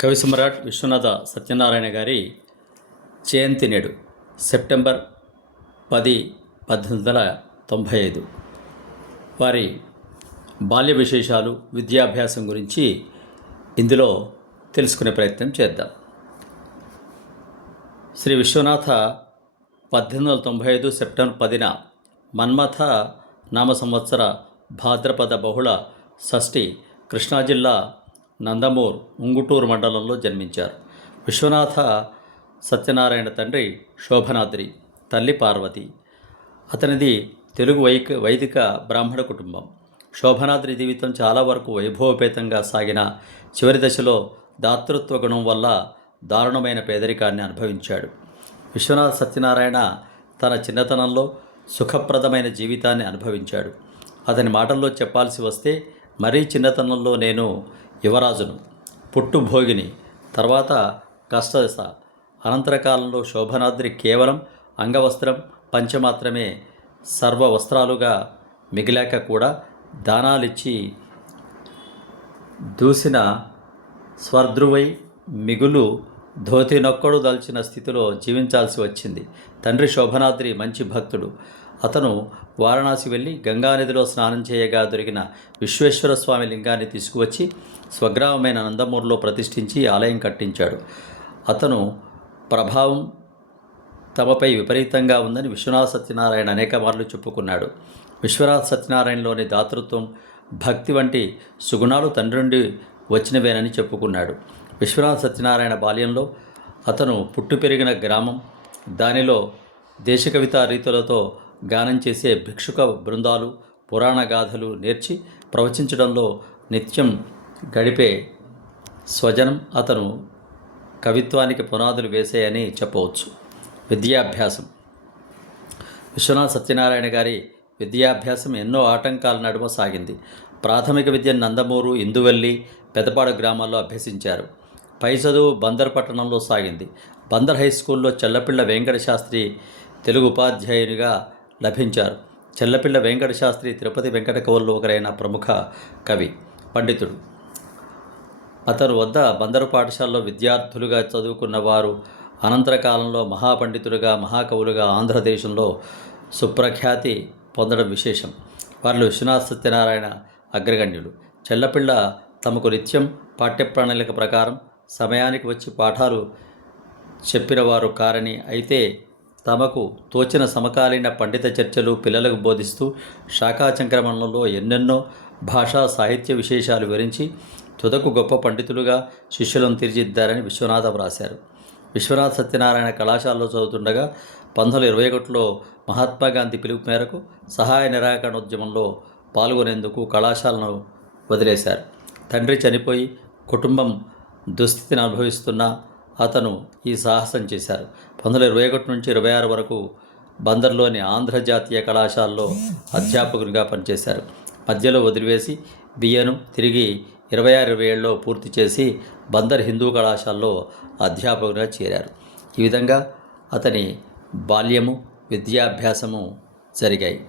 కవి సమ్రాట్ విశ్వనాథ సత్యనారాయణ గారి జయంతి నేడు సెప్టెంబర్ పది పద్దెనిమిది వందల తొంభై ఐదు. వారి బాల్య విశేషాలు విద్యాభ్యాసం గురించి ఇందులో తెలుసుకునే ప్రయత్నం చేద్దాం. శ్రీ విశ్వనాథ పద్దెనిమిది వందల తొంభై ఐదు సెప్టెంబర్ పదిన మన్మథ నామ సంవత్సర భాద్రపద బహుళ షష్ఠి కృష్ణా జిల్లా నందమూర్ ఉంగుటూరు మండలంలో జన్మించారు. విశ్వనాథ సత్యనారాయణ తండ్రి శోభనాద్రి తల్లి పార్వతి. అతనిది తెలుగు వైక వైదిక బ్రాహ్మణ కుటుంబం. శోభనాద్రి జీవితం చాలా వరకు వైభవపేతంగా సాగిన చివరి దశలో దాతృత్వ గుణం వల్ల దారుణమైన పేదరికాన్ని అనుభవించాడు. విశ్వనాథ సత్యనారాయణ తన చిన్నతనంలో సుఖప్రదమైన జీవితాన్ని అనుభవించాడు. అతని మాటల్లో చెప్పాల్సి వస్తే మరీ చిన్నతనంలో నేను యువరాజును పుట్టుభోగిని తర్వాత కష్టదశ అనంతర కాలంలో శోభనాద్రి కేవలం అంగవస్త్రం పంచ మాత్రమే సర్వ వస్త్రాలుగా మిగిలాక కూడా దానాలిచ్చి దూసిన స్వర్ధృవై మిగులు ధోతి నొక్కడు దాల్చిన స్థితిలో జీవించాల్సి వచ్చింది. తండ్రి శోభనాద్రి మంచి భక్తుడు. అతను వారణాసి వెళ్ళి గంగానదిలో స్నానం చేయగా దొరికిన విశ్వేశ్వర స్వామి లింగాన్ని తీసుకువచ్చి స్వగ్రామమైన నందమూరులో ప్రతిష్ఠించి ఆలయం కట్టించాడు. అతను ప్రభావం తమపై విపరీతంగా ఉందని విశ్వనాథ సత్యనారాయణ అనేక మార్లు చెప్పుకున్నాడు. విశ్వనాథ సత్యనారాయణలోని దాతృత్వం భక్తి వంటి సుగుణాలు తండ్రి నుండి వచ్చినవేనని చెప్పుకున్నాడు. విశ్వనాథ సత్యనారాయణ బాల్యంలో అతను పుట్టు పెరిగిన గ్రామం. దానిలో దేశకవిత రీతులతో గానం చేసే భిక్షుక బృందాలు పురాణ గాథలు నేర్చి ప్రవచించడంలో నిత్యం గడిపే స్వజనం అతను కవిత్వానికి పునాదులు వేసాయని చెప్పవచ్చు. విద్యాభ్యాసం. విశ్వనాథ సత్యనారాయణ గారి విద్యాభ్యాసం ఎన్నో ఆటంకాల నడుమ సాగింది. ప్రాథమిక విద్య నందమూరు ఇందువల్లి పెదపాడు గ్రామాల్లో అభ్యసించారు. పై చదువు బందర్ పట్టణంలో సాగింది. బందర్ హై స్కూల్లో చెల్లపిళ్ళ వెంకట శాస్త్రి తెలుగు ఉపాధ్యాయునిగా లభించారు. చెల్లపిళ్ళ వెంకట శాస్త్రి తిరుపతి వెంకట కవుల్లో ఒకరైన ప్రముఖ కవి పండితుడు. అతను వద్ద బందరు పాఠశాలలో విద్యార్థులుగా చదువుకున్న వారు అనంతర కాలంలో మహాపండితులుగా మహాకవులుగా ఆంధ్రదేశంలో సుప్రఖ్యాతి పొందడం విశేషం. వారిలో విశ్వనాథ సత్యనారాయణ అగ్రగణ్యులు. చెల్లపిళ్ళ తమకు నిత్యం పాఠ్య ప్రణాళిక ప్రకారం సమయానికి వచ్చి పాఠాలు చెప్పినవారు కారని అయితే తమకు తోచిన సమకాలీన పండిత చర్చలు పిల్లలకు బోధిస్తూ శాకాచంక్రమణంలో ఎన్నెన్నో భాషా సాహిత్య విశేషాలు వివరించి తుదకు గొప్ప పండితులుగా శిష్యులను తీర్చిద్దారని విశ్వనాథం వ్రాశారు విశ్వనాథ్ సత్యనారాయణ కళాశాలలో చదువుతుండగా పంతొమ్మిది ఇరవై ఒకటిలో మహాత్మాగాంధీ పిలుపు మేరకు సహాయ నిరాకరణోద్యమంలో పాల్గొనేందుకు కళాశాలను వదిలేశారు. తండ్రి చనిపోయి కుటుంబం దుస్థితిని అనుభవిస్తున్న అతను ఈ సాహసం చేశారు. పంతొమ్మిది వందల ఇరవై ఒకటి నుంచి ఇరవై ఆరు వరకు బందర్లోని ఆంధ్రజాతీయ కళాశాలలో అధ్యాపకునిగా పనిచేశారు. మధ్యలో వదిలివేసి బియ్యను తిరిగి ఇరవై ఆరు ఇరవై ఏళ్ళలో పూర్తి చేసి బందర్ హిందూ కళాశాలలో అధ్యాపకునిగా చేరారు. ఈ విధంగా అతని బాల్యము విద్యాభ్యాసము జరిగాయి.